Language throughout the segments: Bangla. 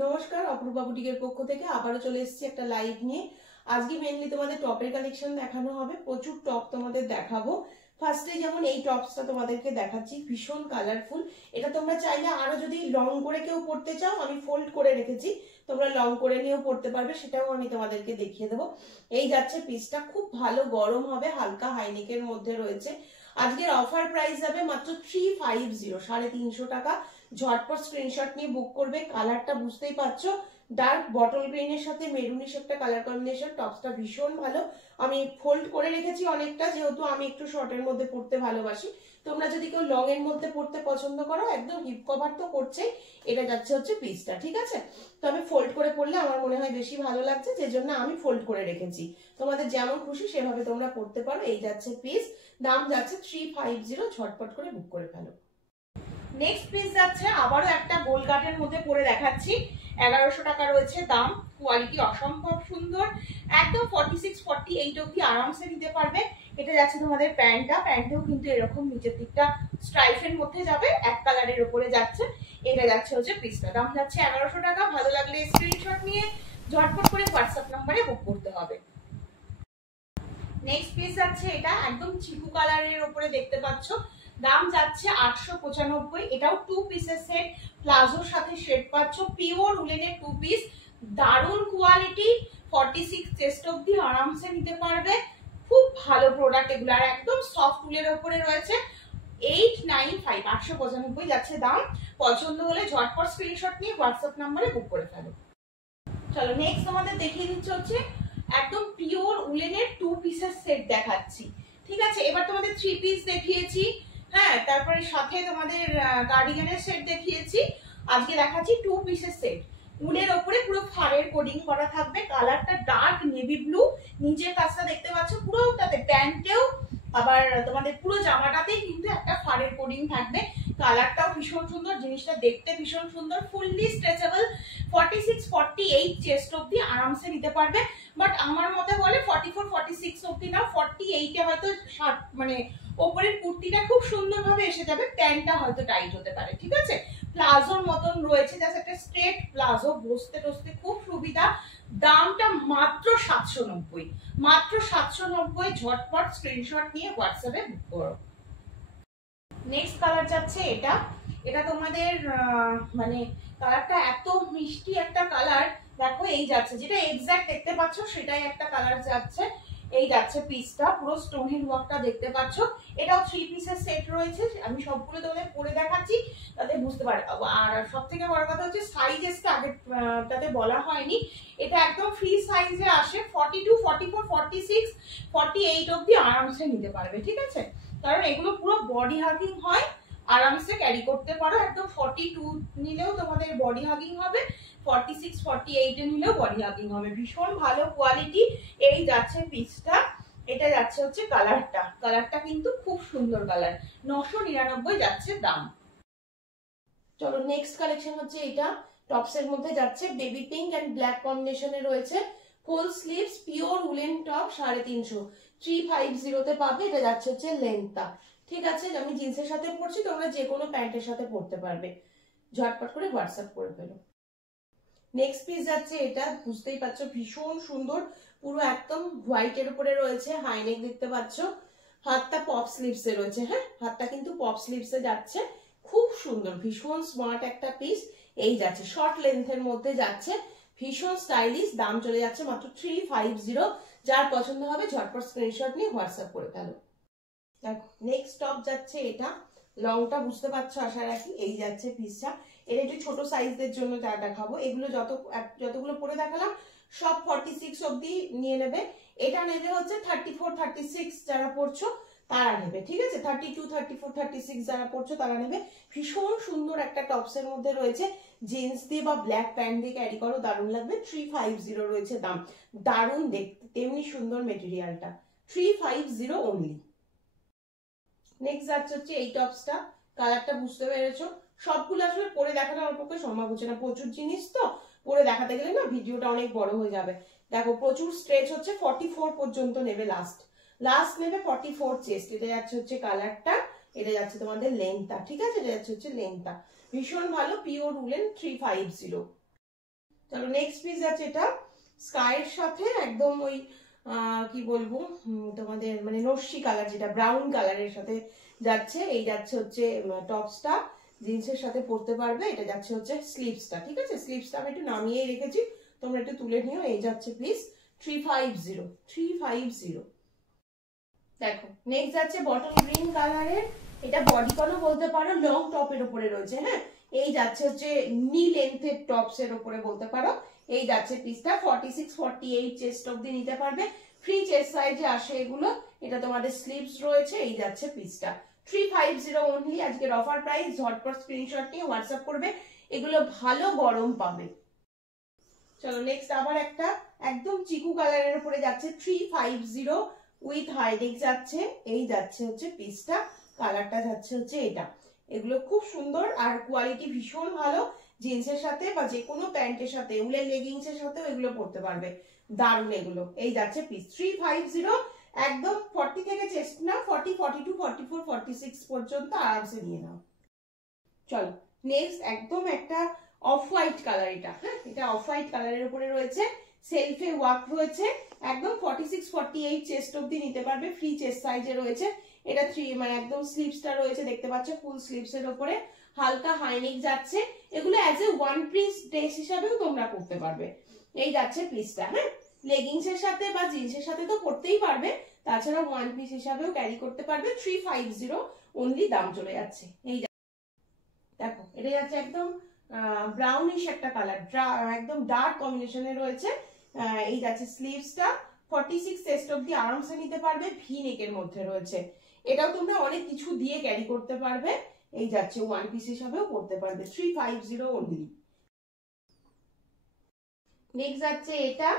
নমস্কার, অপরূপা বুটিকের পক্ষ থেকে আবারও চলে এসেছি একটা লাইভ নিয়ে। আজকে মেইনলি তোমাদের টপের কালেকশন দেখানো হবে। প্রচুর টপ তোমাদের দেখাবো। ফার্স্টে যেমন এই টপসটা তোমাদেরকে দেখাচ্ছি, ভীষণ কালারফুল। এটা তোমরা চাইলে আরো যদি লং করে কেউ পড়তে চাও, আমি ফোল্ড করে রেখেছি, তোমরা লং করে নিয়েও পড়তে পারবে, সেটাও আমি তোমাদেরকে দেখিয়ে দেবো। এই যাচ্ছে পিসটা, খুব ভালো গরম হবে, হালকা হাইনেকের মধ্যে রয়েছে। আজকের অফার প্রাইস যাবে মাত্র 350, 350 টাকা। ঝটপট স্ক্রিনশট নিয়ে বুক করবে। কালারটা বুঝতেই পারছো, ডার্ক বটল গ্রিনের সাথে মেরুনিশ একটা কালার কম্বিনেশন। টপসটা ভীষণ ভালো। আমি ফোল্ড করে রেখেছি অনেকটা, যেহেতু আমি একটু শর্টের মধ্যে পড়তে ভালোবাসি। তোমরা যদি কেউ লং এর মধ্যে পড়তে পছন্দ করো, একদম হিপ কভার তো করছেই, এটা যাচ্ছে হচ্ছে পিসটা, ঠিক আছে। তবে ফোল্ড করে পড়লে আমার মনে হয় বেশি ভালো লাগছে, যে জন্য আমি ফোল্ড করে রেখেছি। তোমাদের যেমন খুশি সেভাবে তোমরা পড়তে পারো। এই যাচ্ছে পিস, দাম যাচ্ছে 350। ঝটপট করে বুক করে ফেলো। নেক্সট পিস যাচ্ছে আবারও একটা গোল কাটের মধ্যে পরে দেখাচ্ছি। 1100 টাকা রয়েছে দাম। কোয়ালিটি অসম্ভব সুন্দর, একদম 46-48 অব্দি আরামসে নিতে পারবে। এটা যাচ্ছে তোমাদের প্যান্টেও কিন্তু এরকম নিচের দিকটা স্ট্রাইফের মধ্যে যাবে, এক কালারের উপরে যাচ্ছে। এটা যাচ্ছে হচ্ছে পিসটা, দাম যাচ্ছে 1100 টাকা। ভালো লাগলে স্ক্রিনশট নিয়ে ঝটপট করে হোয়াটসঅ্যাপ নাম্বারে বুক করতে হবে। নেক্সট পিস যাচ্ছে এটা একদম চিকু কালারের উপরে দেখতে পাচ্ছ, দাম যাচ্ছে 895। এটাও 2 পিসের সেট, প্লাজোর সাথে শেড পাচ্ছ, পিওর উলেনের 2 পিস, দারুণ কোয়ালিটি। 46 চেস্ট অবধি আরামসে নিতে পারবে, খুব ভালো প্রোডাক্ট এগুলো, আর একদম সফট উলের উপরে রয়েছে। 895, 895 যাচ্ছে দাম। পছন্দ হলে ঝটপট স্ক্রিনশট নিয়ে হোয়াটসঅ্যাপ নাম্বারে বুক করে ফেলো। চলো নেক্সট তোমাদের দেখিয়ে দিচ্ছি হচ্ছে একদম পিওর উলেনের 2 পিসের সেট দেখাচ্ছি, ঠিক আছে। এবার তোমাদের 3 পিস দেখিয়েছি, হ্যাঁ, তারপরে সাথে তোমাদের কার্ডিগানের সেট দেখিয়েছি। আজকে দেখাচ্ছি 2 পিসের সেট। উলের ওপরে পুরো ফারের কোডিং করা থাকবে, কালারটা ডার্ক নেভি ব্লু। নিচের কাজটা দেখতে পাচ্ছ পুরোটাতে, প্যান্টেও আবার তোমাদের পুরো জামাটাতেই কিন্তু একটা ফারের কোডিং থাকবে। কালারটাও ভীষণ সুন্দর, জিনিসটা দেখতে ভীষণ সুন্দর, ফুললি স্ট্রেচেবল। 46-48 চেস্ট অব্দি আরামসে নিতে পারবে, বাট আমার মতে বলে 44-46 অব্দি না, 48 এ হয়তো মানে ওপরের কুর্তিটা খুব সুন্দরভাবে এসে যাবে, প্যান্টটা হয়তো টাইট হতে পারে, ঠিক আছে। প্লাজোর মতন রয়েছে, জাস্ট একটা স্ট্রেট প্লাজো, বসতে টসতে খুব সুবিধা। দামটা মাত্র 790, মাত্র 790। ঝটপট স্ক্রিনশট নিয়ে হোয়াটসঅ্যাপে বুক করো। নেক্সট কালার যাচ্ছে এটা, এটা তোমাদের মানে কালারটা এত মিষ্টি একটা কালার। দেখো এই যাচ্ছে, যেটা এক্সাক্ট দেখতে পাচ্ছ সেটাই একটা কালার যাচ্ছে। এই যাচ্ছে পিসটা, পুরো স্টোনের ওয়ার্কটা দেখতে পাচ্ছ। এটাও 3 পিসের সেট রয়েছে, আমি সবগুলো তোমাদের পরে দেখাচ্ছি তাতে বুঝতে পারবে। আর সব থেকে বড় কথা হচ্ছে সাইজেসটা আগে তাতে বলা হয়নি। এটা একদম ফ্রি সাইজে আসে, 42, 44, 46, 48 অব্দি আরামসে নিতে পারবে, ঠিক আছে। কারণ এগুলো পুরো বডি হাগিং হয়, আরামসে ক্যারি করতে পারো। একদম 42 নিলেও তোমাদের বডি হাগিং হবে, 46-48 এ নিলেও বডি হাগিং হবে। ভীষণ ভালো কোয়ালিটি। এই যাচ্ছে পিসটা, এটা যাচ্ছে হচ্ছে কালারটা, কালারটা কিন্তু খুব সুন্দর কালার। 999 যাচ্ছে দাম। চলো নেক্সট কালেকশন হচ্ছে এটা, টপস এর মধ্যে যাচ্ছে বেবি পিঙ্ক এন্ড ব্ল্যাক কম্বিনেশনে রয়েছে। ফুল স্লিভস পিওর উলেন টপ, 350, 350 তে পাবে। এটা যাচ্ছে হচ্ছে লেন্থটা, ঠিক আছে। আমি জিন্সের সাথে পরছি, তোমরা যে কোনো প্যান্টের সাথে পরতে পারবে। ঝটপট করে হোয়াটসঅ্যাপ করে ফেলো। নেক্সট পিস যাচ্ছে এটা, বুঝতেই পারছো ভীষণ সুন্দর, পুরো একদম হোয়াইটের উপরে রয়েছে, হাইনেক দেখতে পাচ্ছ। হাতটা পপ স্লিভস এ রয়েছে, হ্যাঁ, হাতটা কিন্তু পপ স্লিভস এ যাচ্ছে। খুব সুন্দর, ভীষণ স্মার্ট একটা পিস। এই যাচ্ছে শর্ট লেন্থের মধ্যে যাচ্ছে, ভীষণ স্টাইলিশ। দাম চলে যাচ্ছে মাত্র 350। যার পছন্দ হবে ঝটপট স্ক্রিনশট নিয়ে হোয়াটসঅ্যাপ করে ফেলো। দেখো নেক্সট টপ যাচ্ছে এটা, লংটা বুঝতে পারছো আশা রাখি। এই যাচ্ছে পিসটা, এটা একটু ছোট সাইজদের জন্য যা দেখাবো, এগুলো যতগুলো পরে দেখালাম সব 46 অব্দি নিয়ে নেবে। এটা নেবে হচ্ছে 34-36 যারা পড়ছো তারা নেবে, ঠিক আছে। 32-34-36 যারা পড়ছো তারা নেবে। ভীষণ সুন্দর একটা টপসের মধ্যে রয়েছে, জিন্স দিয়ে বা ব্ল্যাক প্যান্ট দিয়ে ক্যারি করো, দারুণ লাগবে। 350 রয়েছে দাম, দারুণ দেখতে, তেমনি সুন্দর মেটেরিয়ালটা। 350 অনলি। নেক্সট যাচ্ছে হচ্ছে এই টপসটা, কালারটা বুঝতে পেরেছো। সবগুলো আসলে পরে দেখানো আমার পক্ষে সম্ভব হচ্ছে না, প্রচুর জিনিস তো পরে দেখাতে গেলে না ভিডিওটা অনেক বড় হয়ে যাবে। দেখো প্রচুর স্ট্রেচ হচ্ছে, 44 পর্যন্ত নেবে, লাস্ট নেবে 44 চেস্ট। এটা যাচ্ছে হচ্ছে কালারটা, এটা যাচ্ছে তোমাদের লেন্থটা, ঠিক আছে। এটা যাচ্ছে হচ্ছে লেন্থটা, ভীষণ ভালো, পিওর উলেন, 350। চলো নেক্সট পিস আছে, এটা স্কাইয়ের সাথে একদম ওই কি বলবো তোমাদের মানে নস্যি কালার, যেটা ব্রাউন কালারের সাথে যাচ্ছে। এই যাচ্ছে হচ্ছে টপসটা, জিন্সের সাথে পরতে পারবে। এটা যাচ্ছে হচ্ছে স্লিভসটা, ঠিক আছে? স্লিভসটা আমি একটু নামিয়ে রেখেছি, তোমরা একটু তুলে নিও। এই যাচ্ছে পিস 350। দেখো নেক্সট যাচ্ছে বটল গ্রিন কালারের, এটা বডিকনও বলতে পারো, লং টপের উপরে রয়েছে। হ্যাঁ, এই যাচ্ছে হচ্ছে নি লেন্থের টপস এর উপরে বলতে পারো। এই যাচ্ছে পিসটা 46-48 চেস্ট অবধি নিতে পারবে, ফ্রি চেস্ট সাইজে আসে এগুলো। এটা তোমাদের স্লিভস রয়েছে। এই যাচ্ছে পিসটা 350 অনলি। আজকের অফার প্রাইস, ঝটপট স্ক্রিনশট নিয়ে হোয়াটসঅ্যাপ করবে, এগুলো ভালো গরম পাবে। চলো নেক্সট আবার একটা একদম চিকু কালারের উপরে যাচ্ছে 350 উইথ হাইনেক যাচ্ছে। এই যাচ্ছে হচ্ছে পিসটা, কালারটা যাচ্ছে হচ্ছে এটা। এগুলো খুব সুন্দর আর কোয়ালিটি ভীষণ ভালো, জিন্সের সাথে বা যে কোনো প্যান্টের সাথে, উলের লেগিংস এর সাথেও এগুলো পরতে পারবে, দারুণ এগুলো। এই যাচ্ছে পিস 350, একদম 40 থেকে চেস্ট না, 40, 42, 44, 46 পর্যন্ত আরামসে নিয়ে নাও। চলো নেক্সট একদম একটা অফ হোয়াইট কালার, এটা হ্যাঁ, এটা অফ হোয়াইট কালারের উপরে রয়েছে, সেলফে ওয়ার্ক রয়েছে, একদম 46-48 চেস্ট অবধি নিতে পারবে, ফ্রি চেস্ট সাইজে রয়েছে। এটা মানে একদম স্লিভসটা রয়েছে, দেখতে পাচ্ছ ফুল স্লিভস এর উপরে হালকা হাইনেক যাচ্ছে। এগুলো as a one piece dress হিসাবেও তোমরা পরতে পারবে। এই যাচ্ছে পিসটা, হ্যাঁ, লেগিংস এর সাথে বা জিন্সের সাথে তো পরতেই পারবে, তাছাড়া ওয়ান পিস হিসাবেও ক্যারি করতে পারবে। 350 অনলি দাম চলে যাচ্ছে। এই দেখো এটা যাচ্ছে একদম ব্রাউনিশ একটা কালার, একদম ডার্ক কম্বিনেশনে রয়েছে। এই যাচ্ছে স্লিভসটা 46 চেস্ট অবধি আরামসে নিতে পারবে, ভি নেকের মধ্যে রয়েছে। এটাও তোমরা অনেক কিছু দিয়ে ক্যারি করতে পারবে। এই যাচ্ছে ওয়ান পিস হিসাবেও পরতে পারবে, 350 অনলি। নেক্সট যাচ্ছে এটা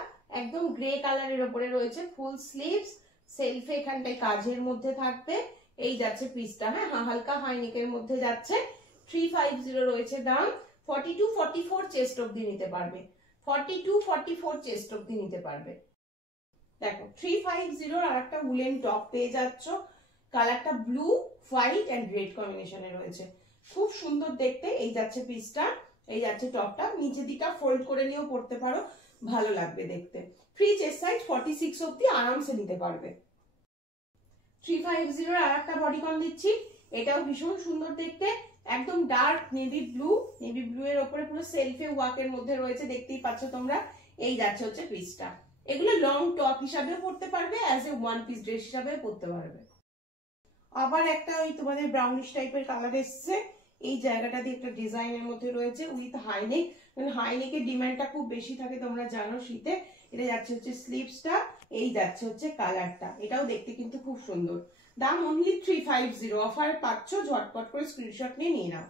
একদম গ্রে কালারের উপরে রয়েছে, ফুল স্লিভস, সেলফে এখানটায় কাজের মধ্যে থাকবে। এই যাচ্ছে পিসটা, হ্যাঁ, হালকা হাই নেকের মধ্যে যাচ্ছে, 350 রয়েছে দাম। 42-44 চেস্ট অবধি নিতে পারবে, 42-44 চেস্ট অবধি নিতে পারবে। দেখো 350 আর একটা উলেন টপ পেয়ে যাচ্ছ, কালারটা ব্লু, হোয়াইট এন্ড রেড কম্বিনেশনে রয়েছে, খুব সুন্দর দেখতে। এই যাচ্ছে পিসটা, এই যাচ্ছে টপটা, নিচে দিকটা ফোল্ড করে নিয়েও পরতে পারো, ভালো লাগবে দেখতে। ফ্রি চেস্ট সাইজ 46 অবধি আরামসে নিতে পারবে। 350 আর একটা বডিকন দিচ্ছি, এটাও ভীষণ সুন্দর দেখতে, একদম dark navy blue, navy blue এর উপরে পুরো সেলফে ওয়ার্কের মধ্যে রয়েছে, দেখতেই পাচ্ছ তোমরা। এই যাচ্ছে হচ্ছে পিসটা, এগুলো লং টপ হিসাবেও পরতে পারবে, as a one piece dress হিসাবেও পরতে পারবে। আবার একটা ওই তোমাদের ব্রাউনিশ টাইপের কালার এসছে, এই জায়গাটা দিয়ে একটা ডিজাইনের মধ্যে রয়েছে উইথ হাইনেক, কারণ হাইনেকের ডিমান্ডটা খুব বেশি থাকে তোমরা জানো শীতে। এটা যাচ্ছে হচ্ছে স্লিভসটা, এই যাচ্ছে হচ্ছে কালারটা, এটাও দেখতে কিন্তু খুব সুন্দর। দাম অনলি 350, অফার পাচ্ছ, ঝটপট করে স্ক্রিনশট নিয়ে নাও।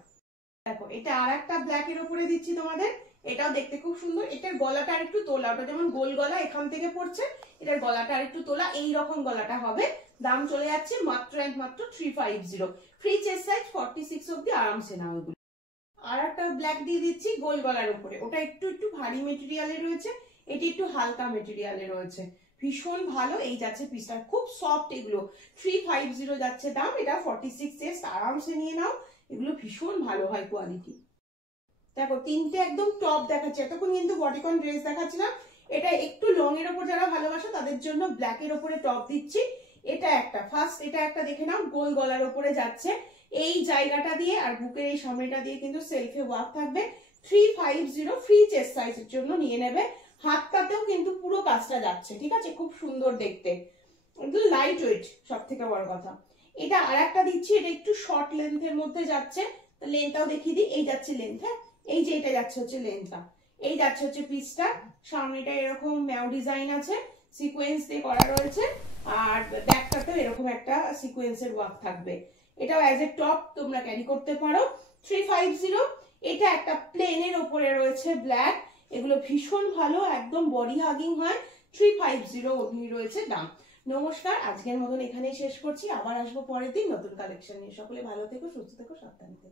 দেখো এটা আর একটা ব্ল্যাক এর উপরে দিচ্ছি তোমাদের, এটাও দেখতে খুব সুন্দর। এটার গলাটা আর একটু তোলা, ওটা যেমন গোল গলা এখান থেকে পড়ছে, এটার গলাটা আর একটু তোলা, এই রকম গলাটা হবে। দাম চলে যাচ্ছে মাত্র মাত্র 350, ফ্রি চেস্ট সাইজ 46 অবধি আরামসে নাও এগুলো। আর একটা ব্ল্যাক দিয়ে দিচ্ছি গোল গলার উপরে, ওটা একটু একটু ভারী মেটেরিয়ালে রয়েছে, এটি একটু হালকা মেটেরিয়ালে রয়েছে, ভীষণ ভালো। এই যাচ্ছে পিসটা, খুব সফট এগুলো, 350 যাচ্ছে দাম। এটা 46 চেস্ট, আরামসে নিয়ে নাও, এগুলো ভীষণ ভালো হয় কোয়ালিটি। দেখো তিনটে একদম টপ দেখাচ্ছে, এতক্ষণ কিন্তু বডিকন ড্রেস দেখাচ্ছিলাম, এটা একটু লং এর ওপর যারা ভালোবাসো তাদের জন্য ব্ল্যাক এর ওপরে টপ দিচ্ছি। এটা একটা ফার্স্ট, এটা একটা দেখে নাও, গোল গলার ওপরে যাচ্ছে, এই জায়গাটা দিয়ে আর বুকের এই সামনেটা দিয়ে কিন্তু সেলফে ওয়ার্ক থাকবে। 350 ফ্রি চেস্ট সাইজের জন্য নিয়ে নেবে। হাতটাতেও কিন্তু পুরো কাজটা যাচ্ছে, ঠিক আছে, খুব সুন্দর দেখতে, একদম লাইট ওয়েট, সব থেকে বড় কথা। এটা আর একটা দিচ্ছি, এটা একটু শর্ট লেন্থের মধ্যে যাচ্ছে, লেন্থটাও দেখিয়ে দিই। এই যাচ্ছে লেন্থ, হ্যাঁ, এই যে এটা যাচ্ছে হচ্ছে লেন্থটা, এই যাচ্ছে হচ্ছে পিসটা, সামনেটা এরকম ম্যাও ডিজাইন আছে, সিকোয়েন্স দিয়ে করা রয়েছে, আর ব্যাকটাতেও এরকম একটা সিকোয়েন্সের ওয়ার্ক থাকবে। এটাও অ্যাজ এ টপ তোমরা ক্যারি করতে পারো, 350। এটা একটা প্লেনের ওপরে রয়েছে ব্ল্যাক, এগুলো ভীষণ ভালো, একদম বডি হাগিং হয়, 350 অবধি রয়েছে দাম। নমস্কার, আজকের মতন এখানেই শেষ করছি, আবার আসবো পরের দিন নতুন কালেকশন নিয়ে। সকলে ভালো থেকো, সুস্থ থেকো, সাবধানে থেকো।